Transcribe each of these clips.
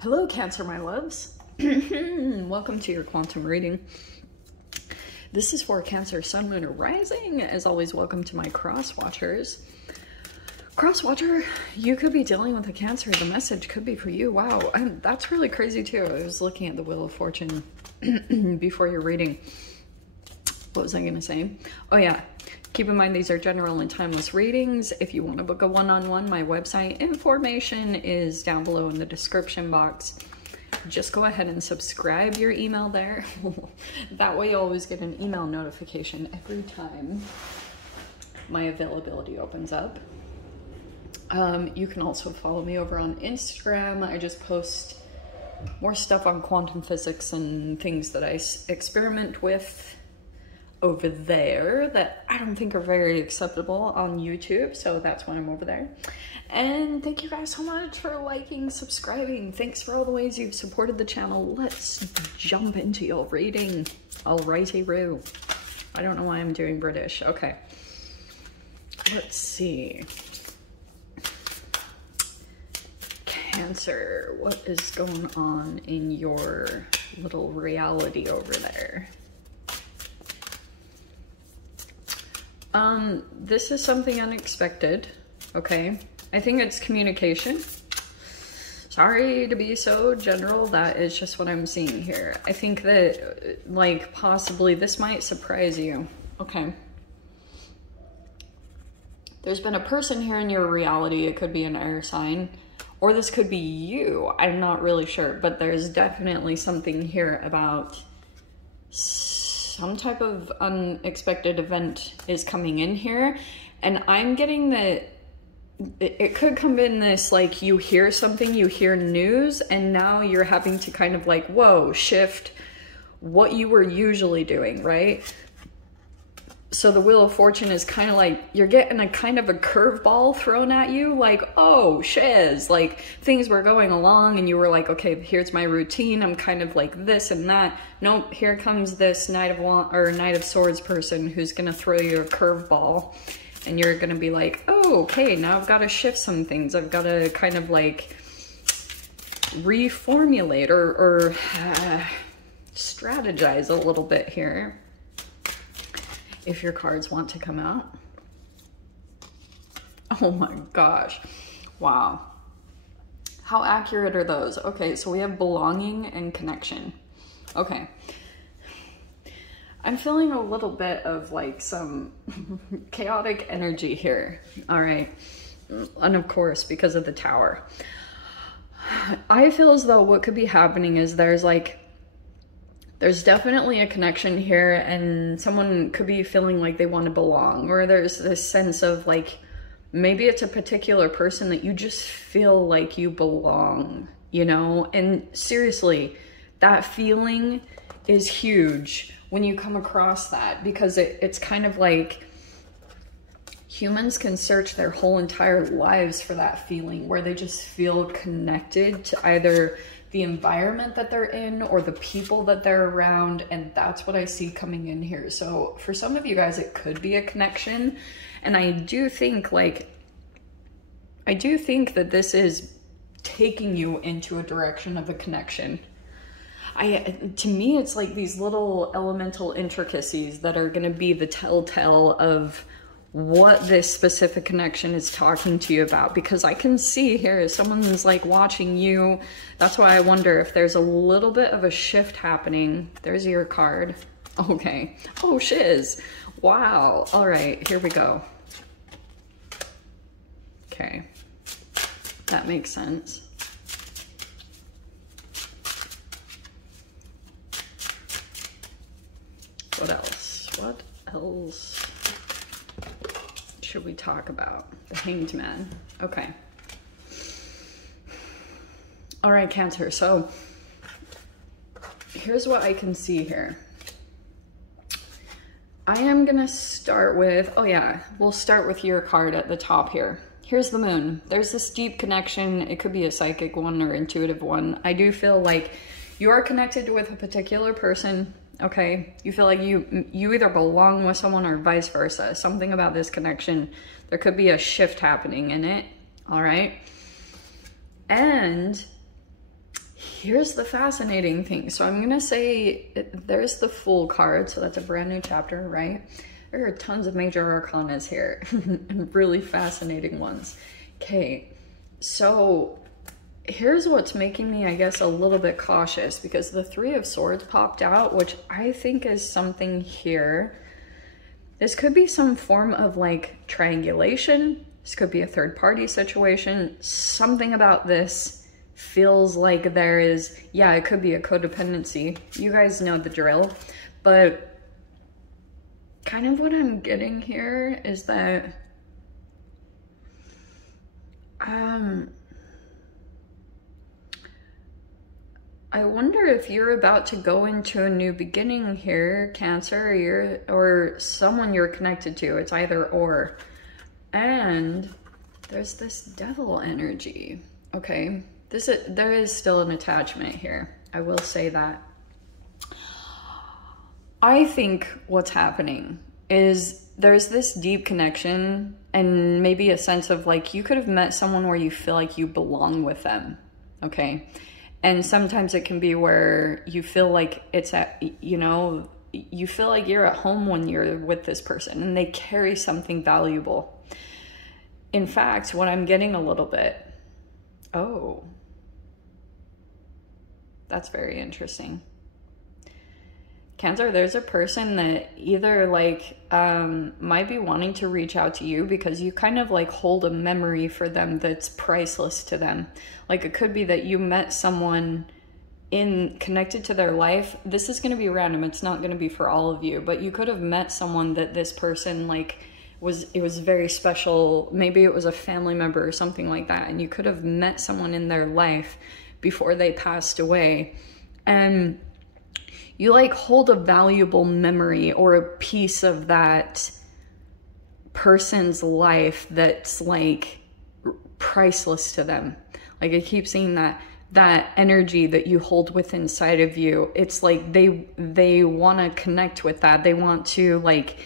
Hello, Cancer, my loves. Welcome to your quantum reading. This is for Cancer, Sun, Moon, or Rising. As always, welcome to my cross watchers. Cross watcher, you could be dealing with a Cancer. The message could be for you. Wow, that's really crazy too. I was looking at the Wheel of Fortune before your reading. What was I gonna say? Oh yeah, keep in mind these are general and timeless readings. If you want to book a one-on-one, my website information is down below in the description box. Just go ahead and subscribe your email there. That way you always get an email notification every time my availability opens up. You can also follow me over on Instagram. I just post more stuff on quantum physics and things that I experiment with over there that I don't think are very acceptable on YouTube, so that's why I'm over there. And thank you guys so much for liking, subscribing. Thanks for all the ways you've supported the channel. Let's jump into your reading. Alrighty-roo. I don't know why I'm doing British. Okay. Let's see. Cancer, what is going on in your little reality over there? This is something unexpected, okay? I think it's communication. Sorry to be so general, that is just what I'm seeing here. I think that, like, possibly this might surprise you, okay? There's been a person here in your reality. It could be an air sign, or this could be you. I'm not really sure, but there's definitely something here about some type of unexpected event is coming in here. And I'm getting that it could come in this, like, you hear something, you hear news, and now you're having to kind of like, whoa, shift what you were usually doing, right? So the Wheel of Fortune is kind of like, you're getting a kind of a curveball thrown at you, like, oh, shiz, like things were going along and you were like, okay, here's my routine. I'm kind of like this and that. Nope, here comes this Knight of Swords person who's going to throw you a curveball, and you're going to be like, oh, okay, now I've got to shift some things. I've got to kind of like reformulate or strategize a little bit here. If your cards want to come out. Oh my gosh. Wow. How accurate are those? Okay, so we have belonging and connection. Okay. I'm feeling a little bit of like some chaotic energy here. All right. And of course, because of the Tower. I feel as though what could be happening is there's definitely a connection here, and someone could be feeling like they want to belong, or there's this sense of like, maybe it's a particular person that you just feel like you belong, you know? And seriously, that feeling is huge when you come across that, because it's kind of like humans can search their whole entire lives for that feeling where they just feel connected to either the environment that they're in or the people that they're around, and that's what I see coming in here. So for some of you guys, it could be a connection, and I do think that this is taking you into a direction of a connection. To me, it's like these little elemental intricacies that are going to be the telltale of what this specific connection is talking to you about, because I can see here someone's like watching you. That's why I wonder if there's a little bit of a shift happening. There's your card. Okay. Oh, shiz. Wow. All right, here we go. Okay. That makes sense. What else? What else should we talk about? The Hanged Man. Okay. All right, Cancer. So here's what I can see here. I am going to start with, oh yeah, we'll start with your card at the top here. Here's the Moon. There's this deep connection. It could be a psychic one or intuitive one. I do feel like you are connected with a particular person. Okay, you feel like you either belong with someone or vice versa. Something about this connection, there could be a shift happening in it. All right. And here's the fascinating thing. So I'm gonna say there's the Fool card, so that's a brand new chapter, right? There are tons of major arcanas here, and really fascinating ones. Okay, so here's what's making me, I guess, a little bit cautious, because the Three of Swords popped out, which I think is something here. This could be some form of like triangulation. This could be a third party situation. Something about this feels like there is, yeah, it could be a codependency. You guys know the drill. But kind of what I'm getting here is that I wonder if you're about to go into a new beginning here, Cancer, or someone you're connected to. It's either or. And there's this Devil energy. Okay, there is still an attachment here. I will say that. I think what's happening is there's this deep connection and maybe a sense of like you could have met someone where you feel like you belong with them. Okay. And sometimes it can be where you feel like it's at, you know, you feel like you're at home when you're with this person and they carry something valuable. In fact, what I'm getting a little bit, oh, that's very interesting. Cancer, there's a person that either like might be wanting to reach out to you because you kind of like hold a memory for them that's priceless to them. Like it could be that you met someone connected to their life. This is going to be random. It's not going to be for all of you, but you could have met someone that this person like it was very special. Maybe it was a family member or something like that. And you could have met someone in their life before they passed away. And you like hold a valuable memory or a piece of that person's life that's like priceless to them. Like I keep seeing that energy that you hold within inside of you. It's like they want to connect with that. They want to like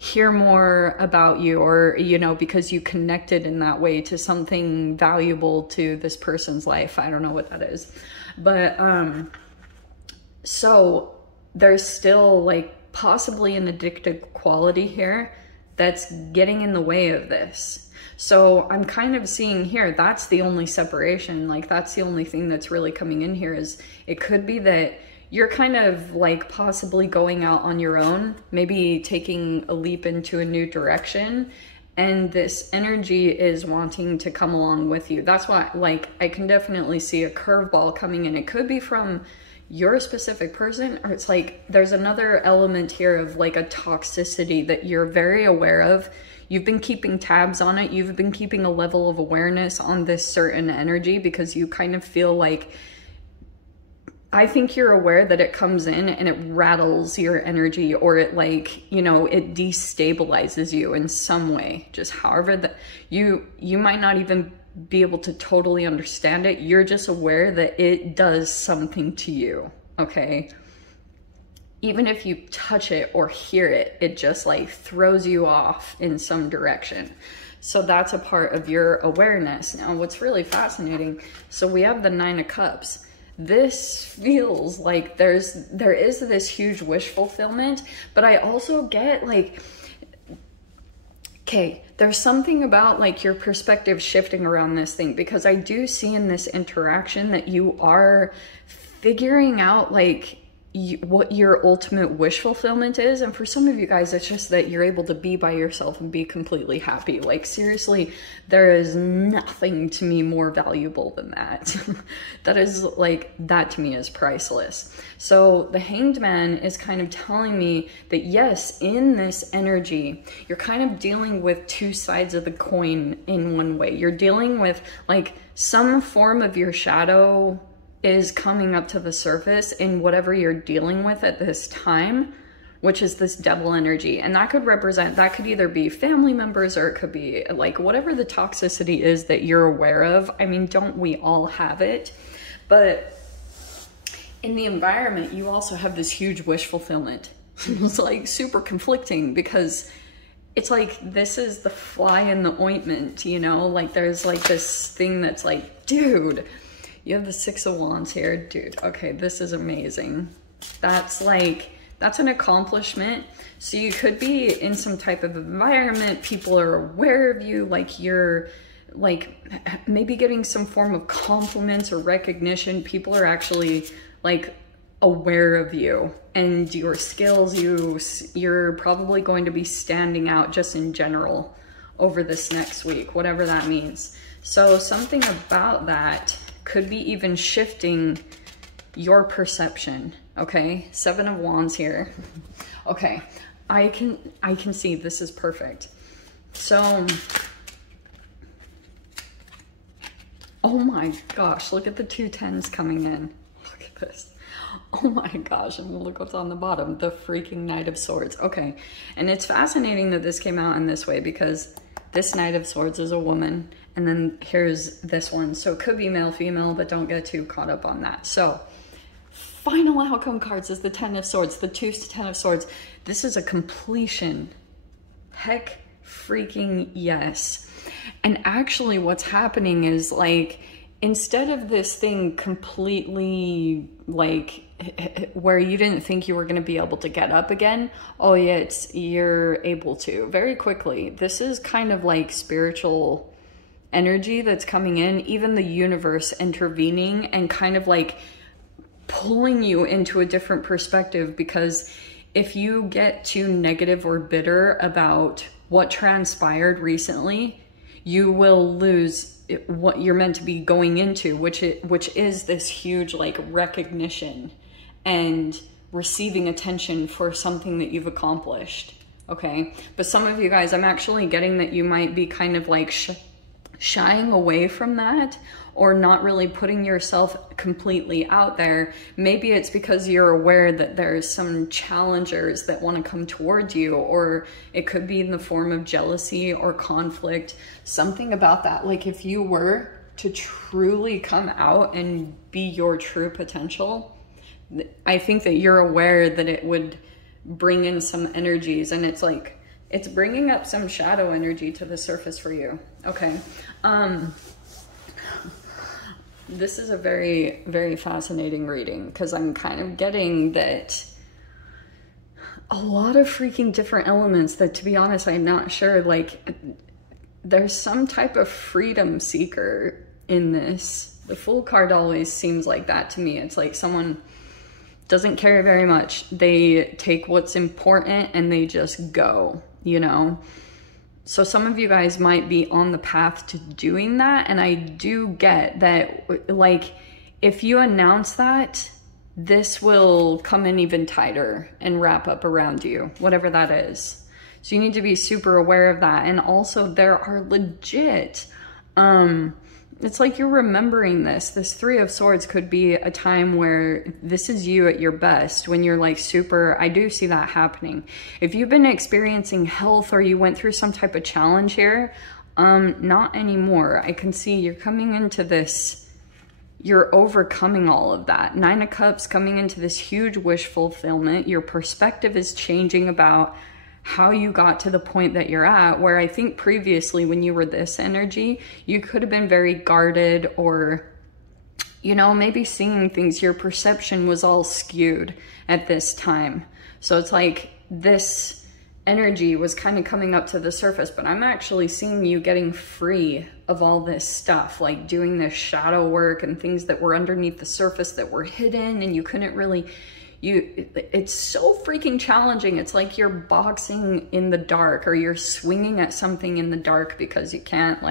hear more about you, or, you know, because you connected in that way to something valuable to this person's life. I don't know what that is, but, so there's still like possibly an addictive quality here that's getting in the way of this. So I'm kind of seeing here, that's the only separation. Like that's the only thing that's really coming in here is it could be that you're kind of like possibly going out on your own, maybe taking a leap into a new direction. And this energy is wanting to come along with you. That's why, like, I can definitely see a curveball coming in. It could be from your specific person, or it's like there's another element here of like a toxicity that you're very aware of. You've been keeping tabs on it. You've been keeping a level of awareness on this certain energy because you kind of feel like, I think you're aware that it comes in and it rattles your energy, or it like, you know, it destabilizes you in some way. Just however that you might not even be able to totally understand it. You're just aware that it does something to you, okay? Even if you touch it or hear it, it just like throws you off in some direction. So that's a part of your awareness. Now, what's really fascinating, so we have the Nine of Cups. This feels like there is this huge wish fulfillment, but I also get like, okay, there's something about like your perspective shifting around this thing, because I do see in this interaction that you are figuring out like what your ultimate wish fulfillment is. And for some of you guys, it's just that you're able to be by yourself and be completely happy. Like seriously, there is nothing to me more valuable than that. That is like, that to me is priceless. So the Hanged Man is kind of telling me that yes, in this energy, you're kind of dealing with two sides of the coin in one way. You're dealing with like some form of your shadow is coming up to the surface in whatever you're dealing with at this time, which is this Devil energy. And that could represent, that could either be family members, or it could be like whatever the toxicity is that you're aware of. I mean, don't we all have it? But in the environment, you also have this huge wish fulfillment. It's like super conflicting, because it's like, this is the fly in the ointment, you know? Like there's like this thing that's like, dude, You have the Six of Wands here. Dude, okay, this is amazing. That's an accomplishment. So you could be in some type of environment. People are aware of you, like you're like maybe getting some form of compliments or recognition. People are actually like aware of you and your skills. You're probably going to be standing out just in general over this next week, whatever that means. So something about that could be even shifting your perception. Okay, Seven of Wands here. Okay, I can see this is perfect. So, oh my gosh, look at the 2 10s coming in. Look at this. Oh my gosh, and look what's on the bottom, the freaking Knight of Swords. Okay, and it's fascinating that this came out in this way because this Knight of Swords is a woman, and then here's this one. So it could be male, female, but don't get too caught up on that. So final outcome cards is the 10 of Swords, the 2 10 of Swords. This is a completion. Heck freaking yes. And actually what's happening is like, instead of this thing completely like where you didn't think you were going to be able to get up again, oh yeah, you're able to very quickly. This is kind of like spiritual energy that's coming in, even the universe intervening and kind of like pulling you into a different perspective, because if you get too negative or bitter about what transpired recently, you will lose what you're meant to be going into, which is this huge like recognition and receiving attention for something that you've accomplished. Okay, but some of you guys, I'm actually getting that you might be kind of like shying away from that, or not really putting yourself completely out there. Maybe it's because you're aware that there's some challengers that want to come towards you, or it could be in the form of jealousy or conflict, something about that. Like if you were to truly come out and be your true potential, I think that you're aware that it would bring in some energies, and it's like, it's bringing up some shadow energy to the surface for you. Okay. This is a very, very fascinating reading, because I'm kind of getting that a lot of freaking different elements that, to be honest, I'm not sure, like there's some type of freedom seeker in this. The Fool card always seems like that to me. It's like someone doesn't care very much. They take what's important and they just go, you know? So some of you guys might be on the path to doing that. And I do get that, like, if you announce that, this will come in even tighter and wrap up around you, whatever that is. So you need to be super aware of that. And also there are legit, it's like you're remembering this. This Three of Swords could be a time where this is you at your best, when you're like super, I do see that happening. If you've been experiencing health or you went through some type of challenge here, not anymore. I can see you're coming into this, you're overcoming all of that. Nine of Cups coming into this huge wish fulfillment. Your perspective is changing about how you got to the point that you're at, where I think previously when you were this energy, you could have been very guarded, or, you know, maybe seeing things, your perception was all skewed at this time. So it's like this energy was kind of coming up to the surface, but I'm actually seeing you getting free of all this stuff, like doing this shadow work and things that were underneath the surface that were hidden and you couldn't really, it's so freaking challenging. It's like you're boxing in the dark, or you're swinging at something in the dark because you can't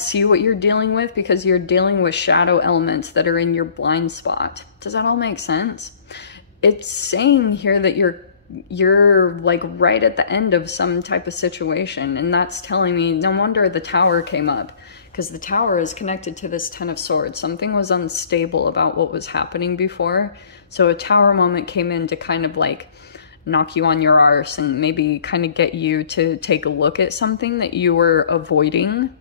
see what you're dealing with, because you're dealing with shadow elements that are in your blind spot. Does that all make sense? It's saying here that you're like right at the end of some type of situation, and that's telling me, no wonder the Tower came up, because the Tower is connected to this Ten of Swords. Something was unstable about what was happening before, so a Tower moment came in to kind of like knock you on your arse and maybe kind of get you to take a look at something that you were avoiding,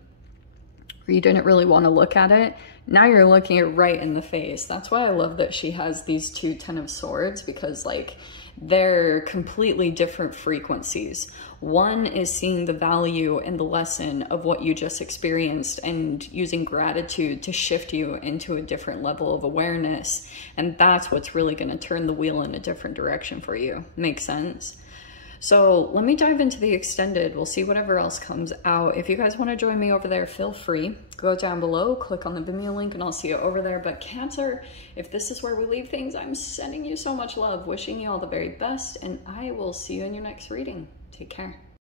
or you didn't really want to look at it. Now you're looking it right in the face. That's why I love that she has these two Ten of Swords, because like they're completely different frequencies. One is seeing the value and the lesson of what you just experienced and using gratitude to shift you into a different level of awareness. And that's what's really going to turn the wheel in a different direction for you. Makes sense? So let me dive into the extended. We'll see whatever else comes out. If you guys want to join me over there, feel free. Go down below, click on the Vimeo link, and I'll see you over there. But Cancer, if this is where we leave things, I'm sending you so much love, wishing you all the very best, and I will see you in your next reading. Take care.